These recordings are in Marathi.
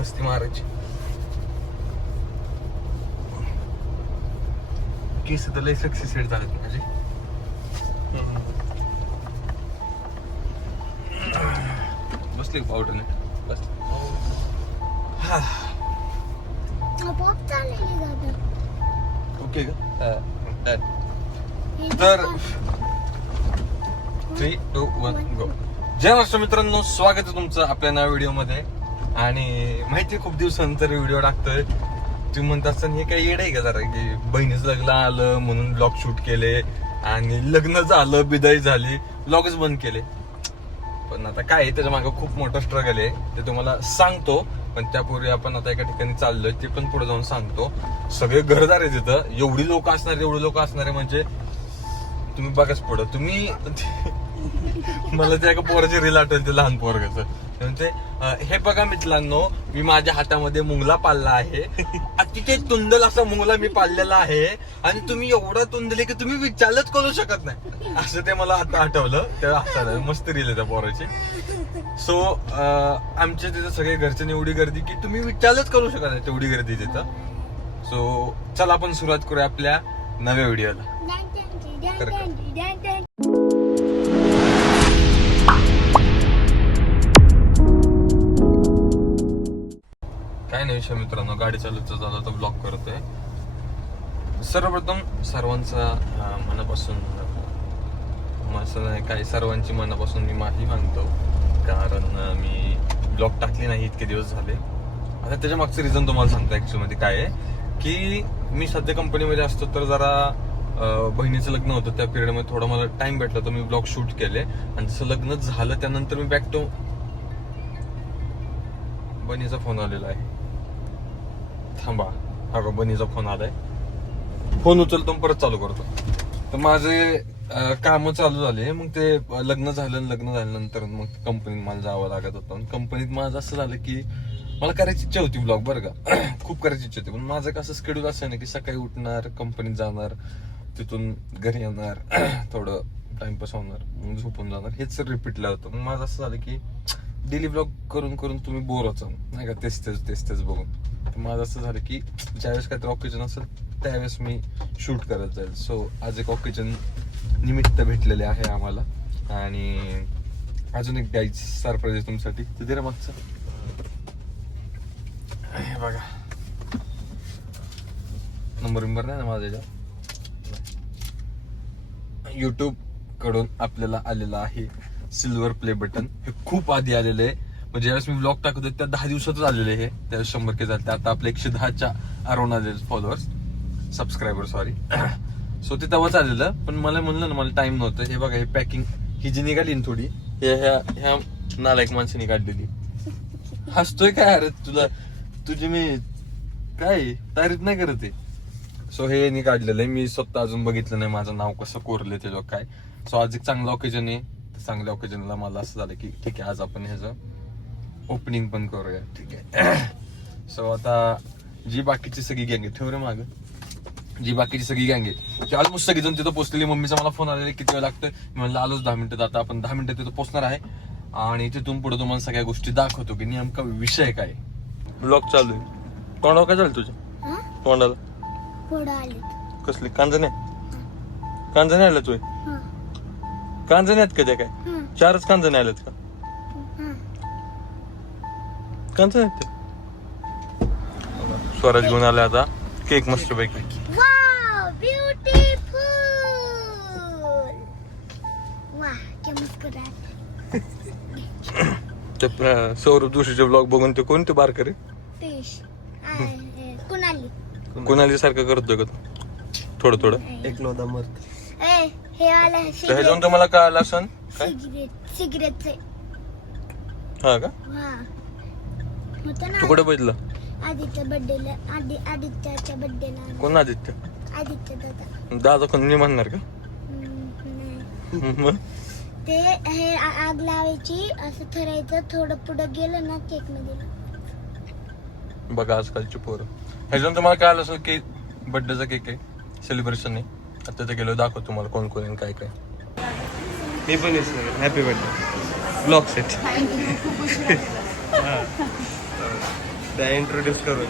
मस्ती मारायची. केस तर लय सक्सेस सेट झालेत माझे. बसले पावडर नाही बस. ओके का? तर 3, 2, 1 गो. जय महाराष्ट्र मित्रांनो, स्वागत आहे तुमचं आपल्या नव्या व्हिडिओ मध्ये. आणि माहिती खूप दिवसानंतर व्हिडिओ टाकतोय. तुम्ही म्हणत असताना हे काही येड आहे का जरा, की बहिणीचं लग्न आलं म्हणून ब्लॉग शूट केले आणि लग्न झालं बिदाई झाली ब्लॉगच बंद केले. पण आता काय आहे, त्याच्या मागे खूप मोठं स्ट्रगल आहे, ते तुम्हाला सांगतो. पण त्यापूर्वी आपण आता एका ठिकाणी चाललोय, ते पण पुढे जाऊन सांगतो. सगळे घरदार आहे तिथं, एवढी लोक असणारे म्हणजे तुम्ही बघाच पुढं. तुम्ही मला त्या एका पोराची रील आठवली, ते लहान पोरगाचं. म्हणजे हे बघा मित्रांनो, मी माझ्या हातामध्ये मुंगला पाळला आहे. अतिशय तुंदल असा मुंगला मी पाळलेला आहे. आणि तुम्ही एवढा तुंदले की तुम्ही विचारच करू शकत नाही, असं ते मला आता आठवलं. त्या हसायला मस्त रील आहे त्या पोराची. सो आमच्या तिथं सगळे घरचे एवढी गर्दी की तुम्ही विचारच करू शकत नाही, तेवढी गर्दी तिथं. सो चला आपण सुरुवात करूया आपल्या नव्या व्हिडिओला. काय नाही विषय मित्रांनो, गाडी चालवता चालवता ब्लॉग करतोय. सर्वप्रथम सर्वांचा मनापासून असं नाही काय, सर्वांची मनापासून मी माफी मागतो, कारण मी ब्लॉग टाकली नाही इतके दिवस झाले. आता त्याच्या मागचं रिझन तुम्हाला सांगतो ऍक्च्युअली मध्ये काय आहे, की मी सध्या कंपनीमध्ये असतो, तर जरा बहिणीचं लग्न होतं, त्या पिरियडमध्ये थोडा मला टाइम भेटला, तर मी ब्लॉग शूट केले. आणि जसं लग्न झालं त्यानंतर मी बॅक टू बहिणीचा फोन आलेला आहे. थांबा, हा बहिणीचा फोन आलाय, फोन उचलतो परत चालू करतो. तर माझे काम चालू झाले, मग ते लग्न झाल्यानंतर मग कंपनीत मला जावं लागत होतं. कंपनीत माझं असं झालं की मला करायची इच्छा होती ब्लॉग, बरं का, खूप करायची इच्छा होती. पण माझं कसं शेड्यूल असं आहे ना, की सकाळी उठणार, कंपनीत जाणार, तिथून घरी येणार, थोडं टाइमपास होणार, मग झोपून जाणार, हेच रिपीटला होतं. मग माझं असं झालं की डेली ब्लॉग करून करून तुम्ही बोर होता नाही का, तेच बघून. तर माझं असं झालं की ज्यावेळेस काहीतरी ऑकेजन असेल त्यावेळेस मी शूट करत जाईल. सो आज एक ऑकेजन निमित्त भेटलेले आहे आम्हाला. आणि अजून एक गाईज सरप्राईज आहे तुमच्यासाठी, ते दे रे मागचं. हे बघा, नंबर नाही ना माझ्या याच्यात. युट्यूब कडून आपल्याला आलेला आहे सिल्वर प्ले बटन. हे खूप आधी आलेलं आहे, म्हणजे ज्यावेळेस मी ब्लॉग टाकतोय त्या 10 दिवसातच आलेले आहे. त्यावेळेस 100K झाले, आता आपले 110च्या अराउंड आलेले फॉलोअर्स, सबस्क्रायबर सॉरी. सो ते तेव्हाच आलेलं, पण मला म्हणलं ना मला टाइम नव्हतं. हे बघा, हे पॅकिंग ही जी निघाली ना थोडी, ह्या नालायक माणसाने काढलेली. हसतोय काय अरे, तुझी मी काय तारीफ नाही करत आहे. सो हे यांनी काढलेलं आहे, मी स्वतः अजून बघितलं नाही माझं नाव कसं कोरलंय त्याच्यावर काय. सो आज एक चांगलं ऑकेजन आहे, चांगल्या ऑकेजनला मला असं झालं की ठीक आहे, आज आपण ह्याचं ओपनिंग पण करूया. ठीक आहे. सो आता जी बाकीची सगळी गँग आहे, ठेव रे मागं, जी बाकीची सगळी गँग आहे ती ऑलमोस्ट सगळीजण तिथं पोहोचलेली. मम्मीचा मला फोन आलेला, किती वेळ लागतोय, मी म्हणलं आलोच 10 मिनिटात. आता आपण 10 मिनिटात तिथं पोहोचणार आहे आणि तिथून पुढे तुम्हाला सगळ्या गोष्टी दाखवतो की नेमका विषय काय. ब्लॉग चालू आहे. तोंडावर काय झालं तुझ्या? तोंडाला कसली कांजणे आल्या तुझे? कांजणे आहेत का त्या? काय 4च कांजणे आल्यात का? कांजणे आहेत ते. स्वराज घेऊन आले आता केक मस्त पैकी. सौरभ जोशीचे ब्लॉग बघून ते कोणते बारकरी कोणाली सारखं करतोय का थोडं एक नव्हता मत. ह्याच्यावरून तुम्हाला काय आलं असं काय? सिगरेट. हा का? तू कुठे बघितलं? आदित्य बर्थडेला, आदित्याच्या बर्थडेला. कोण आदित्य? आदित्य दादा. दादा कोण मी म्हणणार का? मग ते हे आग लावायची असं ठरायचं, थोडं पुढं गेलं ना केक मध्ये. बघा आजकालची पोरं. ह्याच्यावरून तुम्हाला काय आलं असेल की बर्थडेचा केक आहे, सेलिब्रेशन आहे. आता ते गेलो दाखव तुम्हाला कोण कोण काय काय. मी पण हॅपी बर्थडे ब्लॉग सेट. त्या इंट्रोड्यूस करून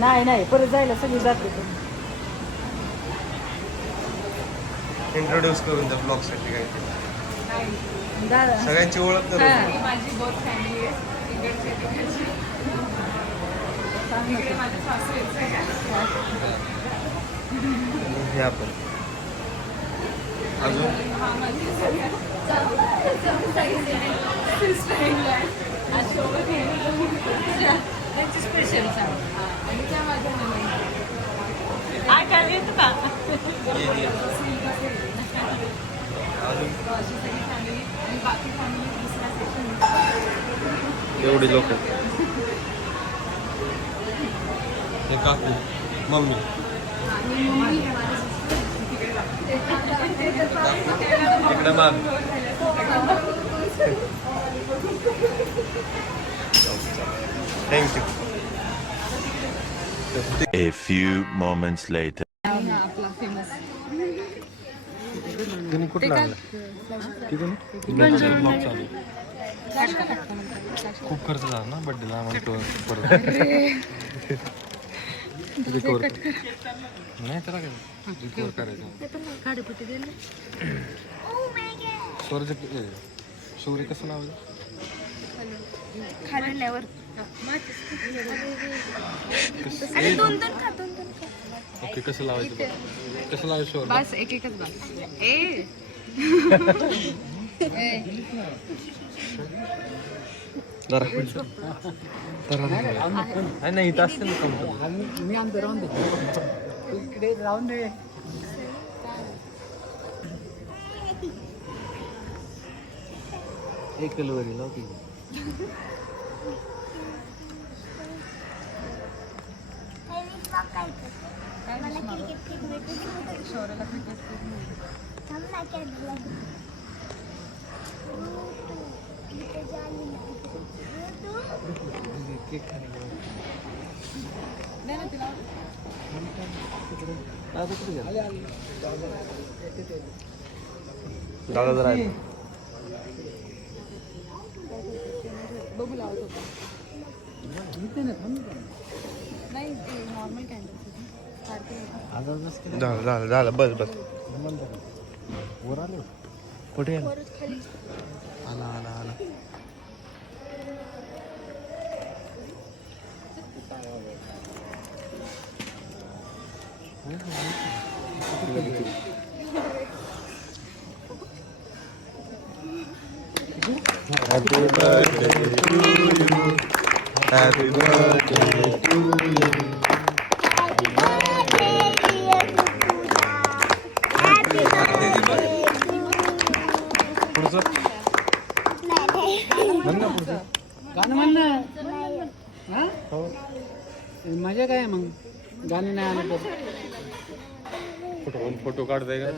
नाही परत जायला सगळी जाते इंट्रोड्यूस करून त्या ब्लॉग साठी काय दादा सगळ्यांची ओळख करून माझी बहुत फॅमिली आहे तिकडची तिकडची. इकडे माझे सासू आहेत सगळ्या. हे आपण अजून हा माझी सगळ्या सिस्टर इंग्लंड आज सोबत त्यांची स्पेशल आणि त्या माझ्या नवीन ऐकायला येतं का अजून अशी सगळी फॅमिली आणि बाकी फॅमिली दुसऱ्या सेक्शन एवढी लोक हे काकू मम्मी इकडे माग thank you A few moments later. आपला फेमस तुम्ही कुठला आणला खूप खर्च झाला ना बड्डेला आम्हाला तो परत रिकवर नाही त्याला काय रिकवर करायचं शौर्य कसं नाव आहे? ओके कसं लावायचं बघ. कसं लावायचं शौर्य बस एकच बस नाही इथं असते ना कंपनी मी आणतो राहून दे इकडे राहून दे एक किलोवरी लावते मला क्रिकेट खेळायचं शौर्याला क्रिकेट थांब ना कॅडला इथे झाली ना केक खाणे नाही ना तिला दादा जरा बघू लावत होता नाही ते नॉर्मल कॅन्डल्स झालं बस वर आलो कुठे आला आला आला Happy birthday to you. Happy birthday to you. गाणं म्हण ना हा मजा काय मग गाणं नाही आलं तर फोटो काढताय का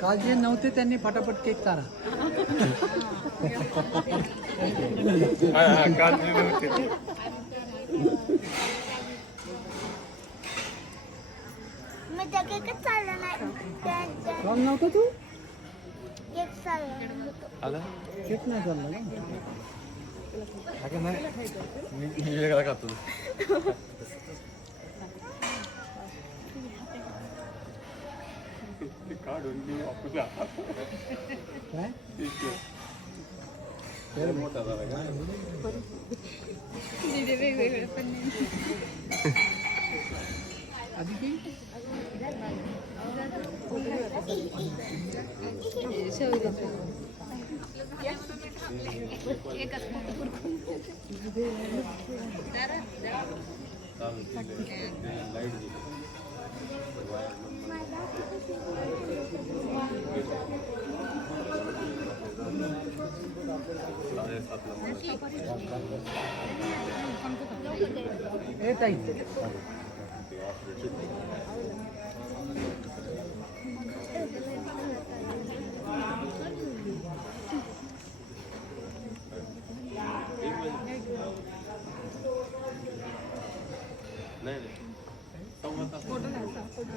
काल जे नव्हते त्यांनी फटाफट केक चारा मग त्या केकच चालला नाही राम नव्हतं तू केक चालला होतो आला केक नाही चाललं का नाही मी वेगळा खातो काय वेगवेगळे पण आधी की येत आहे चल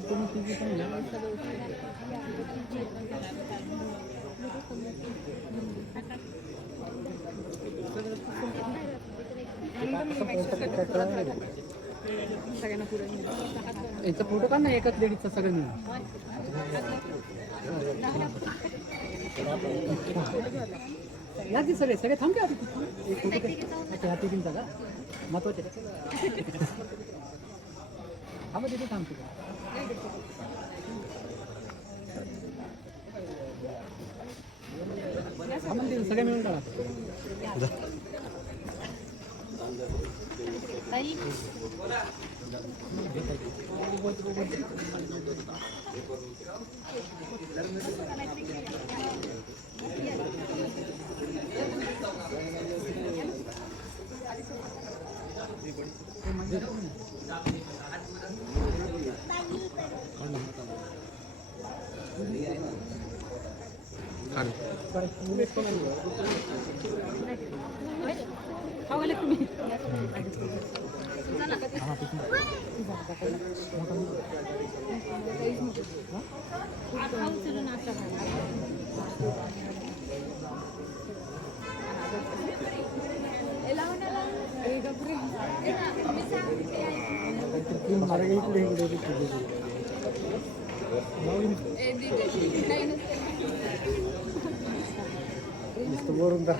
तुम्ही तिघी पण घ्या. याचा फोटो काढ ना एकाच लेडीजचा सगळं मिळून. या ती सगळे सगळे थांब का एक फोटो ह्या तिघींचा का महत्वाचे हा मग तिथे थांबतो का हा मग सगळे मिळून काढा. वरून तर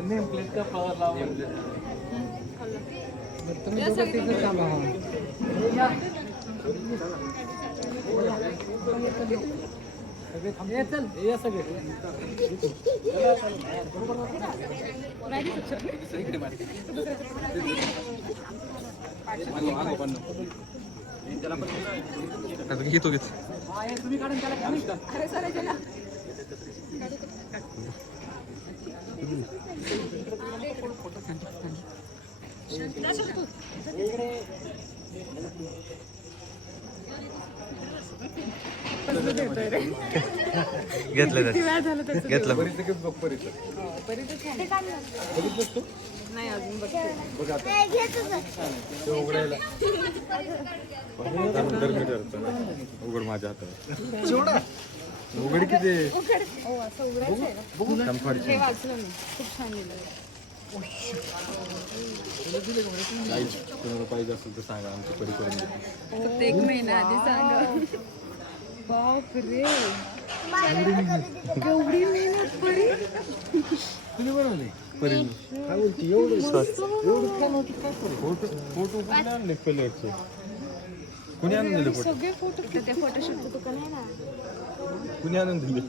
नेम प्लेट का पावर लावून तुम्ही दोघं तिथं थांबा. सगळे थांबे चल या सगळे घेतो घेतो तुम्ही काढून त्याला अरे सर घेतलं घेतलं नाही अजून उघड माझ्या हातावर उघड किती हे वाचलं मी खूप छान लिहिलं तुम्हाला पाहिजे असेल तर सांगा आमची परी करून देतो. फक्त 1 महिना आधी सांगा. बाप रे केवढी मेहनत पडी. तुम्ही बनवले परी काय बोलते एवढं फोटो कुणी आणले कलरचे कुणी आणून दिले फोटो सगळे फोटो ते फोटोशूटचं दुकान आहे ना कुणी आणून दिले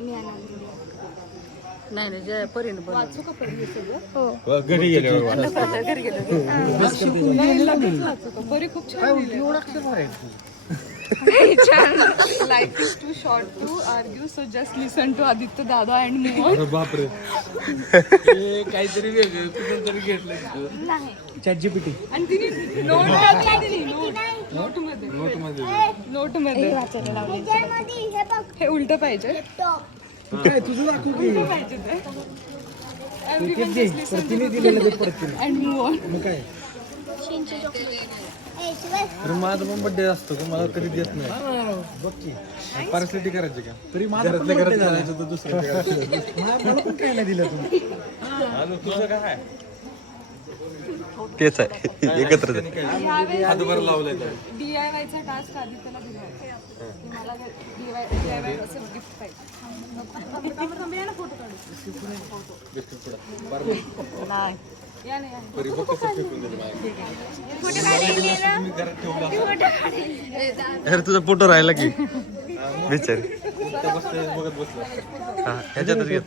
मी आणले. नाही जे परीने वाचू का परी सगळं हो घरी गेल्यावर घरी गेलो बरी खूप छान एवढं अक्षर मारायचं. छान. Life is too short to argue so just listen to Aditya दादा अँड मूव ऑन. बापरे काहीतरी वेगळं कुठून तरी घेतलं नाही ChatGPT. आणि तिने नोट टाकली नोट मध्ये नोट मध्ये वाचायला लावले. ह्याच्यामध्ये हे बघ हे उलट पाहिजे टॉप काय तुझं दाखव की पाहिजे ते तेच दे परत तिने दिलेलं ते परत तिने अँड मूव ऑन. मग काय शिंचे चॉकलेट. ए शिवाय तर माझा पण बड्डे असतो का मला कधी देत नाही बघ की पार्सलिटी करायची का तरी माझा पण घरातल्या birthday घरात झाला. करायचं तर दुसऱ्या मला पण काय नाही दिलं तुम्ही आलो तुझं काय तेच आहे एकत्र हातभर लावलंय तर DIY चा टास्क आदित्यला दिला होता. की मला DIY असं गिफ्ट पाहिजे. फोटो काढू नाही या नाही परी बघ कसं फेकून दिलं मला. मी घरात ठेवला अरे तुझा फोटो राहिला की विचार त्या बसले बघत बसला हा ह्याच्यातच घेत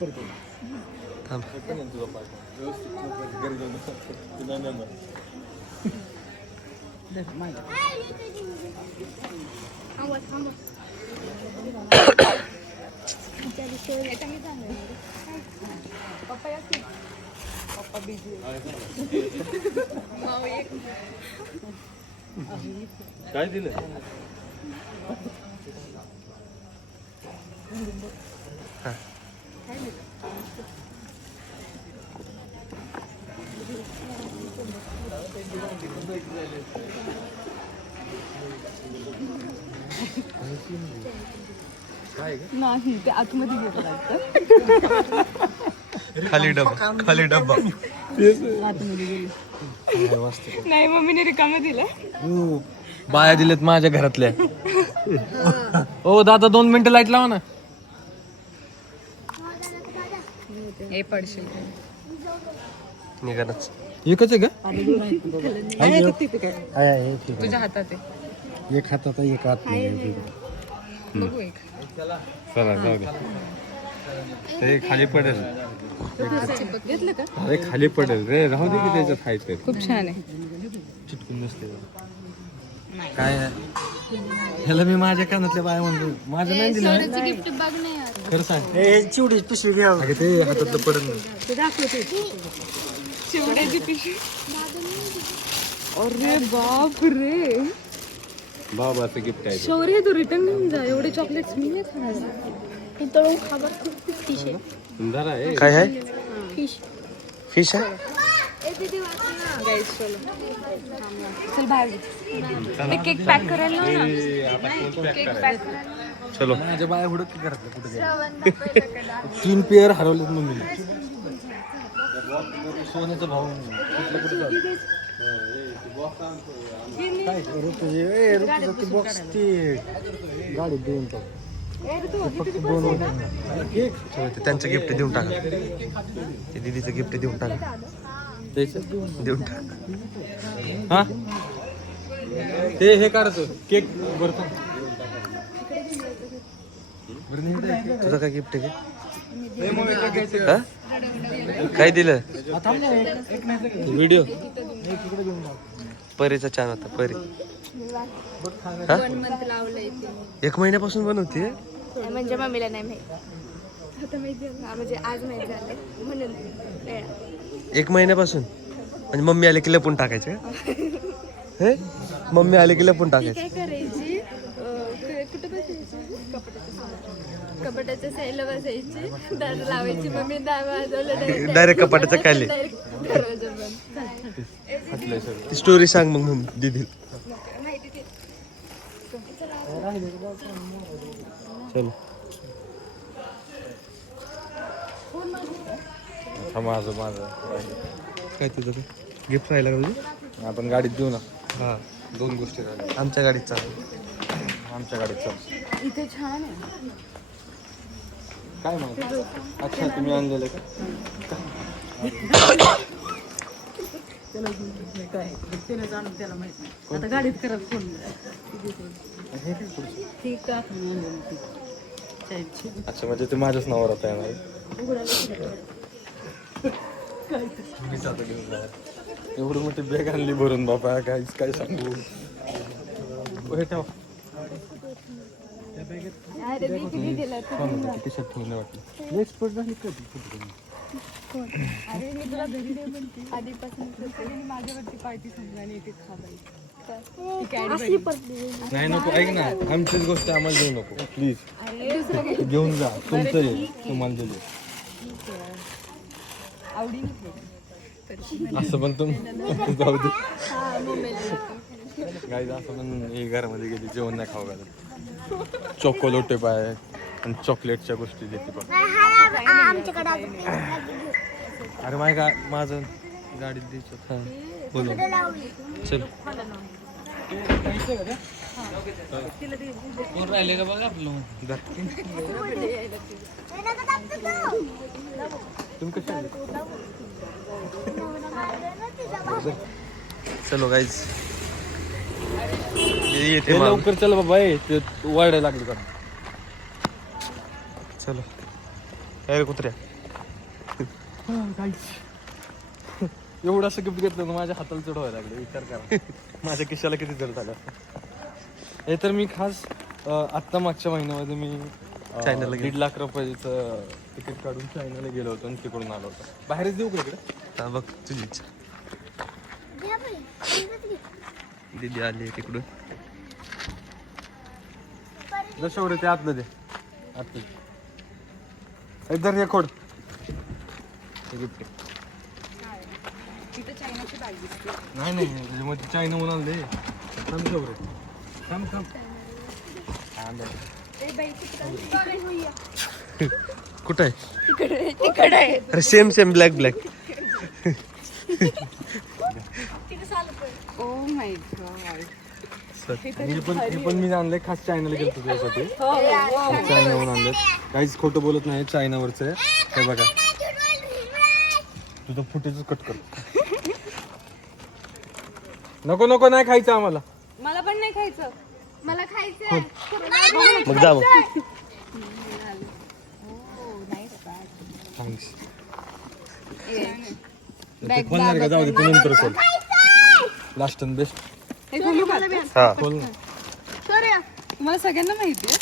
थांब पण आहे तुझा पाठ व्यवस्थित घरी जाऊन तू नाही नेणार. पप्पा या की पप्पा बिझी काय दिलं नाही ते आतमध्ये गेलं वाटतं. खाली डब्बा खाली डब्बा नाही मम्मीने रिकामं दिलं. बाया दिलेत माझ्या घरातल्या. ओ दादा 2 मिनिटं लाईट लावा ना. हे पडशील निघालच. एकच आहे का? तुझ्या हातात आहे. एक हातात एक हात बघू एक. चला जाऊ दे. ते खाली पडेल. चिपक घेतलं का? अरे खाली पडेल रे, राहू दे की त्याच्यात खायचं ते. खूप छान आहे. चिटकून नसते काय ह्याला मी माझ्या कानातल्या बाया म्हणतो. माझं नाही दिलं गिफ्ट बघ नाही यार. खरं सांग. चिवडी पिशवी घ्या. अगं ते हातातलं पडेल ना. ते दाखवते. चिवड्याची पिशवी. अरे बाप रे. बाबाचं गिफ्ट आहे. शौर्य तू रिटर्न घेऊन जा. एवढे चॉकलेट्स मी नाही खाणार. ती तळून खाबर खूप फिश आहे. सुंदर आहे. काय आहे फिश. फिश आहे. गाईस चलो. चल बाहेर ते केक पॅक करायला लाव ना. केक पॅक करायला. चलो. माझ्या बाया हुडक घरातलं कुठे 3 पेअर हरवलेत मम्मीने. सोन्याचा भाऊ कुठलं कुठे जाऊ. बॉक्स ती गाडी देऊन टाक. त्यांचं गिफ्ट देऊन टाका. ते दीदीचं गिफ्ट देऊन टाका. देऊन टाका. हा ते हे करायचं केक भरतो. तुझं काय गिफ्ट आहे का? काय दिलं? व्हिडिओ परीचा छान होता. परी 1 मंथ लावलंय ते. 1 महिन्यापासून बनवते. म्हणजे मम्मीला नाही माहित. आता माहिती झालं म्हणजे आज माहित झालंय म्हणून. 1 महिन्यापासून म्हणजे मम्मी आले की लपून टाकायचे. हे मम्मी आले की लपून टाकायचे. काय करायची कुठं बसायची कपाटाच्या साईडला बसायची. दार लावायची. मम्मी दार वाजवलं डायरेक्ट कपाटाच्या खाली. दरवाजा बंद. ती स्टोरी सांग मग मम्मी दीदी. चलो. माझं काय तुझं गिफ्ट राहिला का तुझं? आपण गाडीत देऊ ना. हा 2 गोष्टी राहिल्या. आमच्या गाडीत चालू. आमच्या गाडीत चाल. इथे छान आहे. काय मग अच्छा तुम्ही आणलेलं का? त्याला माहित नाही. आता गाडीत करा फोन. ठीक आहे. अच्छा म्हणजे ते माझ्याच नावावर आता येणार. एवढं मोठी बॅग आणली भरून बाबा. काय सांगू. हे ठेव. खिशात ठेवलं वाटलं. एक्सपर्ट झाली कधी. अरे मी तुला घरी नाही म्हणते आधीपासून. माझ्यावरती पार्टी समजा आणि एक खा बाई. नाही नको ऐक ना. आमचीच गोष्ट आम्हाला देऊ नको प्लीज. घेऊन जा तुमचं आहे. तुम्हाला दिले आवडीने. असं पण जाऊ दे. गाईज असं पण ही घरामध्ये गेली जेवण नाही खाऊ घालत. चॉकोलेट पाय आणि चॉकलेटच्या गोष्टी देते बघ. आमच्याकडे अरे माय का माझं गाडीत द्यायचं. बोलू चल. कोण राहिले का बघा आपलं. तुम्ही कसे आले? चलो गाईज. येते हे माल. लवकर चल बाबा. ते वाढायला लागले का. चलो. अरे कुत्र्या. एवढं असं गिफ्ट घेतलं ना माझ्या हाताला चढवायला लागलं. विचार करा माझ्या खिशाला किती जड झालं. हे तर मी खास आत्ता मागच्या महिन्यामध्ये मी चायनाला गेलो. 1.5 लाख रुपयाचं तिकीट काढून चायनाला गेलो होतो आणि तिकडून आलो होतो. बाहेरच देऊ का इकडे. हा बघ तुझी इच्छा. दीदी आली तिकडून. दशवर ते आतलं दे आतलं इधर हे खोड नाही नाही त्याच्यामध्ये चायना म्हणून आणले थांब शौर्य थांब थांब कुठं आहे? तिकडे आहे. अरे same same black black. Oh my God. हे पण मी आणलंय खास चायनाला गेलो तुझ्यासाठी चायना म्हणून आणलं काहीच खोटं बोलत नाही चायनावरचं आहे हे बघा तुझं फुटेज कट कर नको नको नाही खायचं आम्हाला मला पण नाही खायचं. मला खायचंय. मग जा मग. थँक्स खोलणार का जाऊ दे तू नंतर खोल लास्ट अँड बेस्ट हे खोलू का? हा खोल ना तुम्हाला सगळ्यांना माहिती आहे.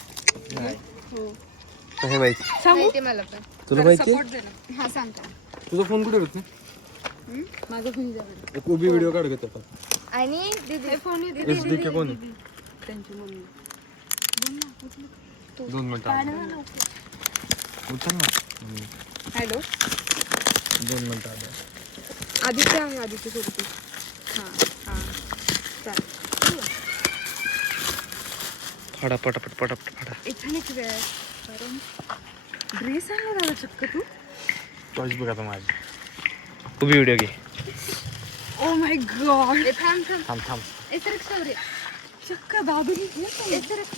हे माहिती. माहिती मला पण. तुला माहिती? सपोर्ट दे ना. हा सांगता. तुझा फोन कुठे होत माझं फोन द्या. एक उभी व्हिडिओ काढ घेतो आणि दीदी फोन एचडी के कोण त्यांची मम्मी. 2 मिनिटं उचल ना हॅलो 2 मिनिटं आधी आदित्य आहे. आदित्य सोडते. हां हां चालेल. फाडा पटापट पटापट फाडा. एथनिक वेअर कारण ड्रेस आहे दादा चक्क तू. चॉईस बघ आता माझी उभी व्हिडिओ घे. Oh my God. थांब थांब. थांब थांब ए सरक शौर्य. चक्क दादूनी ए सरक.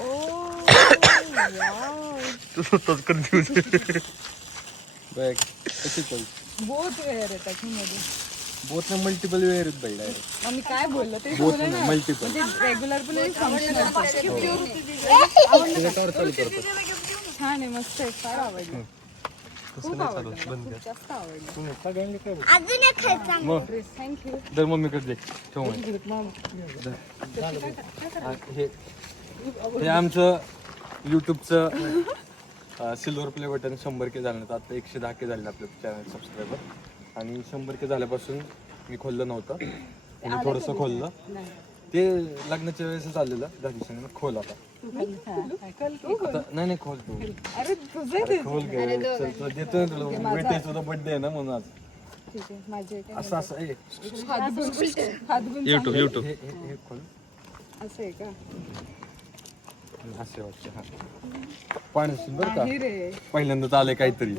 ओ वाव. तोच कन्फ्यूज. बघ कशी चॉईस बहुत वेअर आहे त्याच्यामध्ये. बोथ में मल्टिपल वेअर आहेत बाई डायरेक्ट मग मी काय बोललो ते बोथ बोला में ना. मल्टिपल रेग्युलर पण आणि फंक्शनल पण. चालू करतो छान आहे मस्त आहे. फार आवडलं. खूप आवडलं. खूप जास्त आवडलं. अजून एक खायचा. मग ड्रेस थँक्यू. दर मम्मीकडे दे ठेव मग. हे आमचं युट्यूबचं सिल्वर प्ले बटन 100K झालं आता 110K झाले आपलं चॅनल सबस्क्रायबर आणि 100K झाल्यापासून मी खोललं नव्हतं मी थोडंसं खोललं ते लग्नाच्या वेळेस आलेलं 10 दिवसांनी खोल आता नाही खोल तू अरे तुझं ते. खोल घे चल तुला देतोय तुला भेटायचं तुझा बर्थडे आहे ना म्हणून आज ठीक आहे माझे काय असं असं ए हातगुण युट्यूब युट्यूब. हे खोल असं आहे का? असे वाटते हा पाण्याशी बरं का नाही रे. पहिल्यांदाच आले काहीतरी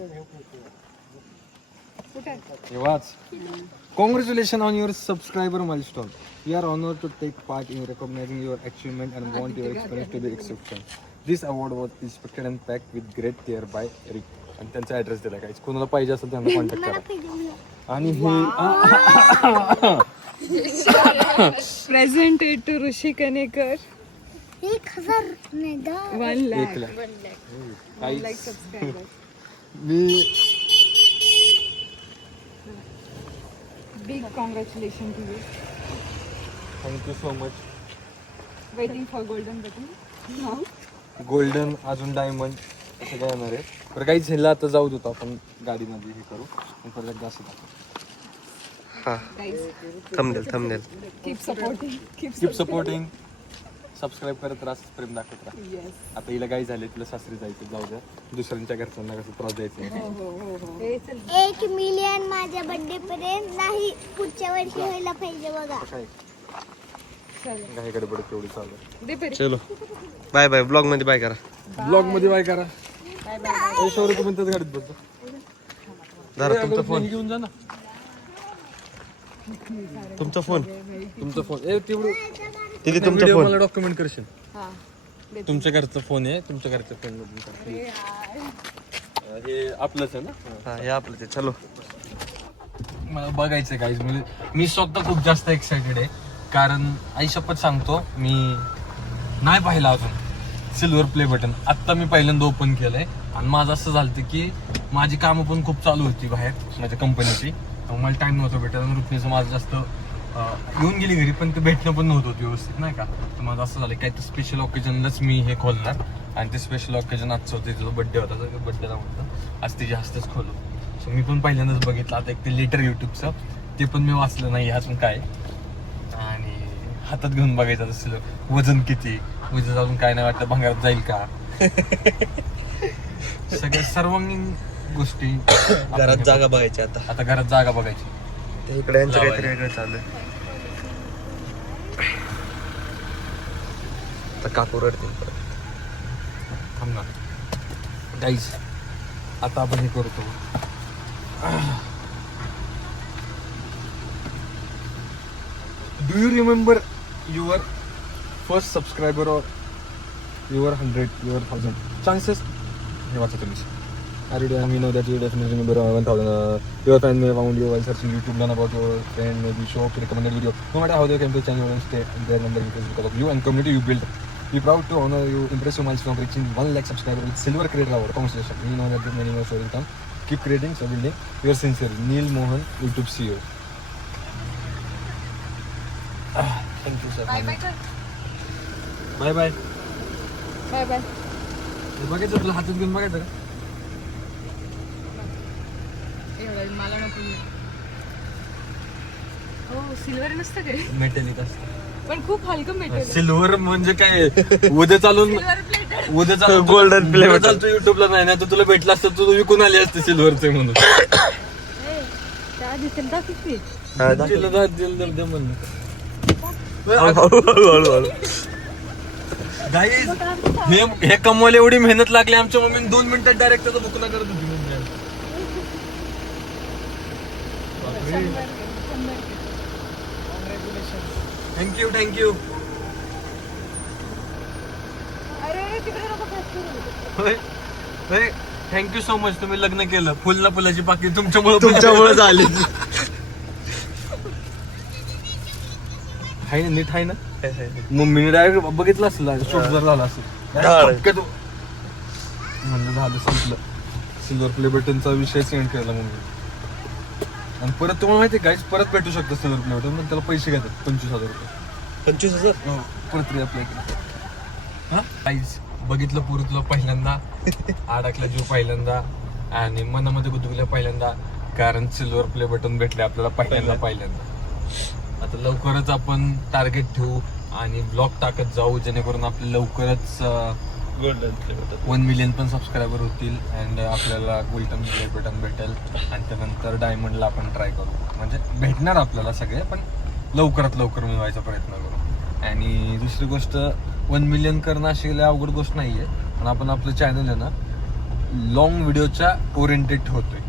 कुठे आहे? हे वाच congratulation on your subscriber milestone we are honour to take part in recognising your achievement and want your experience to be exception this award was inspected and pack with great care by Rick आणि त्यांचा ॲड्रेस दिला काही कोणाला पाहिजे असेल त्यांना कॉन्टॅक्ट करा आणि हे प्रेझेंटेड टू ऋषी कनेकर 1000 नाही 1 लाख 1 लाख लाईक सबस्क्रायबर. मी big congratulation to you. Thank you so much waiting for golden button. Golden अजून डायमंड असं काय येणार आहे बरं काहीच ह्याला आता जाऊ देतो आपण गाडीमध्ये हे करू आणि परत एकदा असं दाखवू हा thumbnail thumbnail. Keep supporting. Keep supporting subscribe करत राहा प्रेम दाखवत राहा येस. आता हिला काही झाले तिला सासरी जायचं जाऊ द्या दुसऱ्यांच्या घरच्यांना कसं त्रास द्यायचं नाही. हो. 1 मिलियन माझ्या बर्थडे पर्यंत नाही पुढच्या वर्षी व्हायला पाहिजे बघा. काय चालेल. काही गडबड तेवढी चालू दे परी. चलो बाय बाय. ब्लॉग मध्ये बाय करा. ब्लॉग मध्ये बाय करा शौर्य तू म्हणतात गाडीत बसतो धरा तुमचा फोन. घेऊन जा ना तुमचा फोन ए तेवढं दीदी तुमचा व्हिडिओ फोन. मला डॉक्युमेंट करशील हा. तुमच्या घरचा फोन आहे तुमच्या घरच्या फोन मधून कर. हे आपलंच आहे ना हा हे आपलं ते. चलो मला बघायचं काहीच म्हणजे मी स्वतः खूप जास्त एक्सायटेड आहे कारण आई शपथ सांगतो मी नाही पाहिलं अजून सिल्वर प्ले बटन आत्ता मी पहिल्यांदा ओपन केलंय आणि माझं असं झालं की माझी कामं पण खूप चालू होती बाहेर माझ्या कंपनीची मला टाइम नव्हता भेटत आणि रुक्मिणीचं माझं जास्त येऊन गेली घरी पण ते भेटणं पण नव्हतं व्यवस्थित नाही का तर माझं असं झालं काही तर स्पेशल ऑकेजनलाच मी हे खोलणार आणि ते स्पेशल ऑकेजन आजचं होतं तिचा बड्डे होता तर बड्डेला म्हटलं आज तिच्या हस्तेच खोलू सो मी पण पहिल्यांदाच बघितलं आता एक ते लेटर युट्यूबचं ते पण मी वाचलं नाही ह्यातून काय. आणि हातात घेऊन बघायचं असलं वजन किती, वजन अजून काय नाही वाटतं भंगारात जाईल का. सगळ्या सर्वांगीण गोष्टी घरात जागा बघायची आता. आता घरात जागा बघायची. ते इकडे यांचं काहीतरी वेगळं चालू आहे. आता काकू रडतील परत. थांब ना गाईज, आता आपण हे करतो. Do you remember your first subscriber और युअर 100, युअर 1000 चान्सेस? हे वाचा तुम्ही. And we know that you definitely remember 1000. Your friend may have found you while searching YouTube, learn about your friend, maybe show up to recommended video. No matter how they came to channel and stay, their number increases because of you and community you built. We're proud to honor you, impressive milestone of reaching 1 lakh subscribers with Silver Creator Award. Congratulations. We know that many more stories come. Keep creating, so building. Yours sincerely, Neil Mohan, YouTube CEO. Thank you sir. Bye bye कर. Bye bye. Bye bye. बघायचं तुला हातात घेऊन बघायचं का? मला नको. हो सिल्वर नसतं काय, मेटॅलिक असतं. पण खूप हलकं मेटल. सिल्वर म्हणजे काय? उद्या चालून Golden play button. चालतो युट्यूबला नाही ना तर तुला भेटला असतं, तू विकून आली असते सिल्वरचे म्हणून. त्या दिसेल का किती. हळूहळू. गाईज हे कमवायला एवढी मेहनत लागली आमच्या मम्मीने 2 मिनिटात डायरेक्ट त्याचा बुकना करत होती. Thank you thank you. Thank you so much. तुम्ही लग्न केलं, फुल ना फुलाची पाकळी तुमच्यामुळे झाली. आहे ना, नीट आहे ना. मम्मीने डायरेक्ट बघितलं असेल, शूट जर झाला असेल म्हणलं झालं संपलं. सिल्वर प्ले बटनचा विषय सेंड केला मम्मी. आणि परत तुम्हाला माहिती आहे गाईज, परत भेटू शकतं सिल्वर प्ले बटन, पण त्याला पैसे घेतात 25,000 रुपये. 25,000 परत रिअप्लाय केलं. हा गाईज बघितलं पुरं तुला पहिल्यांदा, अडकला जीव पहिल्यांदा आणि मनामध्ये गुदगुल्या पहिल्यांदा, कारण सिल्वर प्ले बटन भेटले आपल्याला पहिल्यांदा. आता लवकरच आपण टार्गेट ठेवू आणि ब्लॉग टाकत जाऊ, जेणेकरून आपले लवकरच 1 मिलियन पण सबस्क्रायबर होतील अँड आपल्याला गोल्डन प्ले बटन भेटेल. आणि त्यानंतर डायमंडला आपण ट्राय करू. म्हणजे भेटणार आपल्याला सगळे, पण लवकरात लवकर मिळवायचा प्रयत्न करू. आणि दुसरी गोष्ट, 1 मिलियन करणं अशी अवघड गोष्ट नाही आहे, पण आपण आपलं चॅनल आहे ना लॉंग व्हिडिओच्या ओरिएंटेड ठेवतोय.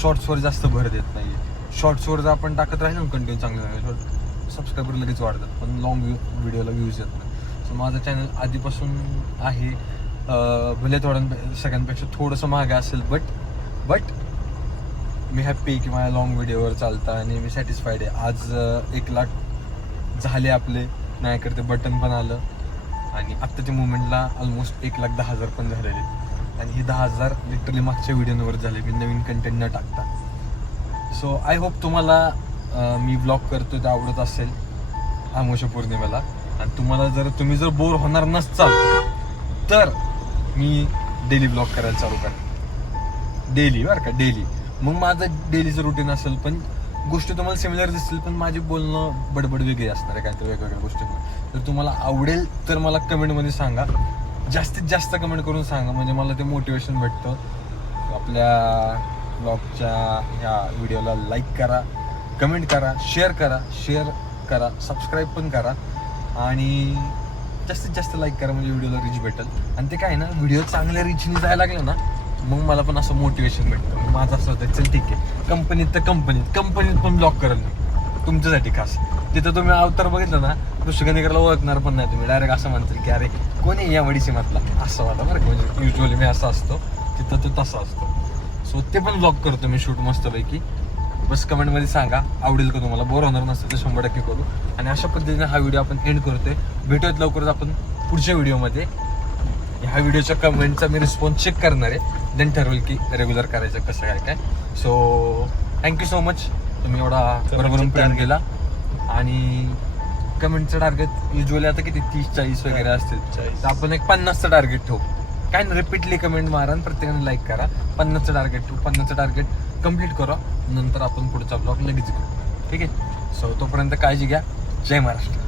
शॉर्ट्सवर जास्त भर देत नाही. शॉर्ट्सवर जर आपण टाकत राहिलो ना कंटिन्यू चांगलं, सबस्क्रायबर लगेच वाढतात, पण लॉंग व्हिडिओला व्ह्यूज येत नाही. सो माझं चॅनल आधीपासून आहे, भले सगळ्यांपेक्षा थोडंसं महाग असेल, बट मी हॅप्पी की माझ्या लॉंग व्हिडिओवर चालतं आणि मी सॅटिस्फाईड आहे. आज 1 लाख झाले आपले, नाही करते बटन पण आलं आणि आत्ताच्या मुवमेंटला ऑलमोस्ट 1,10,000 पण झालेले. आणि हे 10,000 लिटरली मागच्या व्हिडिओवर झाले, मी नवीन कंटेंट न टाकता. सो आय होप तुम्हाला मी ब्लॉग करतो ते आवडत असेल अमावस्या पौर्णिमेला. आणि तुम्ही जर बोर होणार नसाल तर मी डेली ब्लॉग करायला चालू करेन. डेली बरं का, डेली. मग माझं डेलीचं रुटीन असेल, पण गोष्टी तुम्हाला सिमिलर दिसतील, पण माझे बोलणं बडबड वेगळी असणार आहे, काय तर वेगवेगळ्या गोष्टी. जर तुम्हाला आवडेल तर मला कमेंटमध्ये सांगा, जास्तीत जास्त कमेंट करून सांगा, म्हणजे मला ते मोटिवेशन भेटतं. आपल्या ब्लॉगच्या ह्या व्हिडिओला लाईक करा, कमेंट करा, शेअर करा, सबस्क्राईब पण करा आणि जास्तीत जास्त लाईक करा, म्हणजे व्हिडिओला रीच भेटेल. आणि ते काय ना, व्हिडिओ चांगल्या रीचने जायला लागले ना, मग मला पण असं मोटिवेशन भेटतं. माझं असं होतं, चल ठीक आहे, कंपनीत पण ब्लॉग करेल मी तुमच्यासाठी खास. तिथं तुम्ही अवतार बघितलं ना, ऋषिगणेकरला ओळखणार पण नाही तुम्ही, डायरेक्ट असं म्हणतील की अरे कोणी या वडीची म्हटला, असं वाटतं बरं का. म्हणजे युजली मी असं असतो, तिथं तो तसा असतो. सो ते पण ब्लॉग करतो मी शूट मस्तपैकी. बस कमेंटमध्ये सांगा आवडेल का तुम्हाला, बोर होणार नसेल तर 100% करू. आणि अशा पद्धतीने हा व्हिडिओ आपण एंड करतोय. भेटूयात लवकरच आपण पुढच्या व्हिडिओमध्ये. ह्या व्हिडिओच्या कमेंटचा मी रिस्पॉन्स चेक करणार आहे, देन ठरवेल की रेग्युलर करायचं कसं काय. सो थँक्यू सो मच, तुम्ही एवढा बरोबर प्लॅन केला. आणि कमेंटचं टार्गेट युजली आता किती 30-40 वगैरे असतील, तर आपण एक 50चं टार्गेट ठेवू. काय ना, रिपीटली कमेंट मारा आणि प्रत्येकाने लाईक करा. 50चं टार्गेट ठेवू. 50चं टार्गेट कम्प्लीट करा, नंतर आपण पुढचा ब्लॉग लगेच करू. ठीक आहे. सो तोपर्यंत काळजी घ्या. जय महाराष्ट्र.